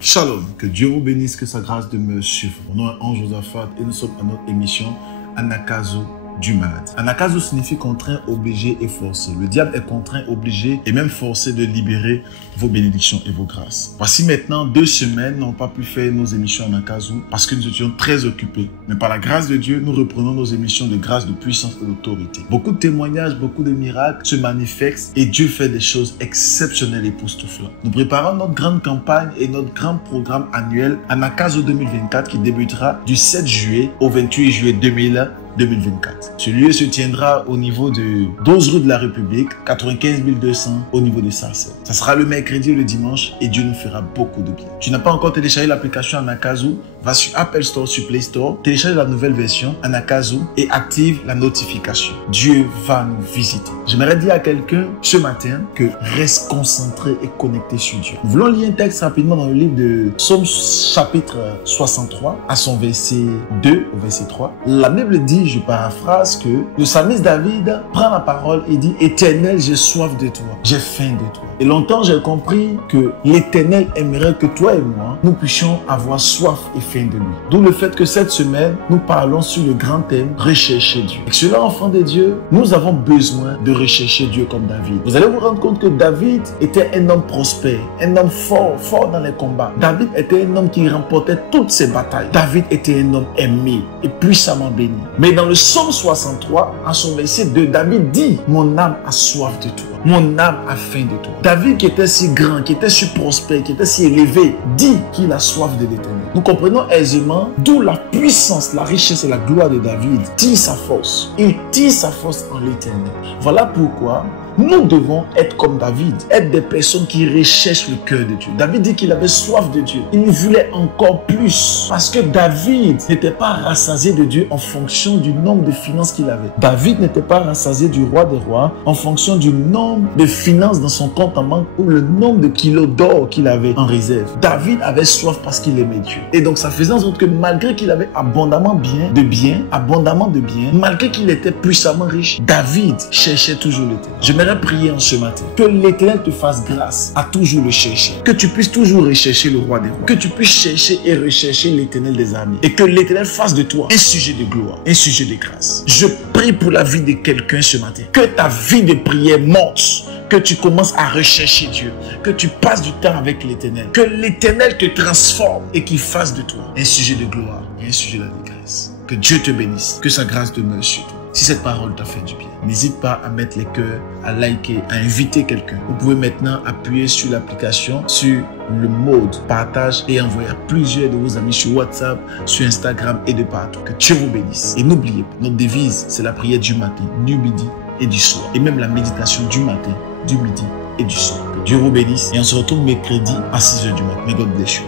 Shalom, que Dieu vous bénisse, que sa grâce demeure sur vous. Mon nom est Ange Josaphat et nous sommes à notre émission Anakazo du mardi. Anakazo signifie contraint, obligé et forcé. Le diable est contraint, obligé et même forcé de libérer vos bénédictions et vos grâces. Voici maintenant 2 semaines, nous n'avons pas pu faire nos émissions Anakazo parce que nous étions très occupés. Mais par la grâce de Dieu, nous reprenons nos émissions de grâce, de puissance et d'autorité. Beaucoup de témoignages, beaucoup de miracles se manifestent et Dieu fait des choses exceptionnelles et époustouflantes. Nous préparons notre grande campagne et notre grand programme annuel Anakazo 2024 qui débutera du 7 juillet au 28 juillet 2024. Ce lieu se tiendra au niveau de 12 rue de la République, 95 200 au niveau de Sarcelles. Ça sera le mercredi et le dimanche et Dieu nous fera beaucoup de bien. Tu n'as pas encore téléchargé l'application Anakazo? Va sur Apple Store, sur Play Store, télécharge la nouvelle version Anakazo et active la notification. Dieu va nous visiter. J'aimerais dire à quelqu'un ce matin que reste concentré et connecté sur Dieu. Nous voulons lire un texte rapidement dans le livre de Psaume chapitre 63 à son verset 2 au verset 3. La Bible dit, je paraphrase, que le psalmiste David prend la parole et dit: Éternel, j'ai soif de toi, j'ai faim de toi. Et longtemps j'ai compris que l'Éternel aimerait que toi et moi, nous puissions avoir soif et faim de lui. D'où le fait que cette semaine, nous parlons sur le grand thème rechercher Dieu. Et cela, enfants de Dieu, nous avons besoin de rechercher Dieu comme David. Vous allez vous rendre compte que David était un homme prospère, un homme fort dans les combats. David était un homme qui remportait toutes ses batailles. David était un homme aimé et puissamment béni. Mais dans le psaume 63, en son verset 2, David dit: mon âme a soif de toi. Mon âme a faim de toi. David, qui était si grand, qui était si prospère, qui était si élevé, dit qu'il a soif de l'Éternel. Nous comprenons aisément d'où la puissance, la richesse et la gloire de David tire sa force. Il tire sa force en l'Éternel. Voilà pourquoi nous devons être comme David, être des personnes qui recherchent le cœur de Dieu. David dit qu'il avait soif de Dieu. Il voulait encore plus. Parce que David n'était pas rassasié de Dieu en fonction du nombre de finances qu'il avait. David n'était pas rassasié du roi des rois en fonction du nombre de finances dans son compte en banque ou le nombre de kilos d'or qu'il avait en réserve. David avait soif parce qu'il aimait Dieu. Et donc ça faisait en sorte que malgré qu'il avait abondamment de biens, malgré qu'il était puissamment riche, David cherchait toujours l'Éternel. J'aimerais prier en ce matin que l'Éternel te fasse grâce à toujours le chercher, que tu puisses toujours rechercher le roi des rois, que tu puisses chercher et rechercher l'Éternel des armées et que l'Éternel fasse de toi un sujet de gloire, un sujet de grâce. Je prie pour la vie de quelqu'un ce matin, que ta vie de prière monte, que tu commences à rechercher Dieu, que tu passes du temps avec l'Éternel, que l'Éternel te transforme et qu'il fasse de toi un sujet de gloire et un sujet de grâce. Que Dieu te bénisse, que sa grâce demeure sur toi. Si cette parole t'a fait du bien, n'hésite pas à mettre les cœurs, à liker, à inviter quelqu'un. Vous pouvez maintenant appuyer sur l'application, sur le mode partage et envoyer à plusieurs de vos amis sur WhatsApp, sur Instagram et de partout. Que Dieu vous bénisse. Et n'oubliez pas, notre devise, c'est la prière du matin, du midi et du soir. Et même la méditation du matin, du midi et du soir. Que Dieu vous bénisse. Et on se retrouve mercredi à 6h du matin. May God bless you.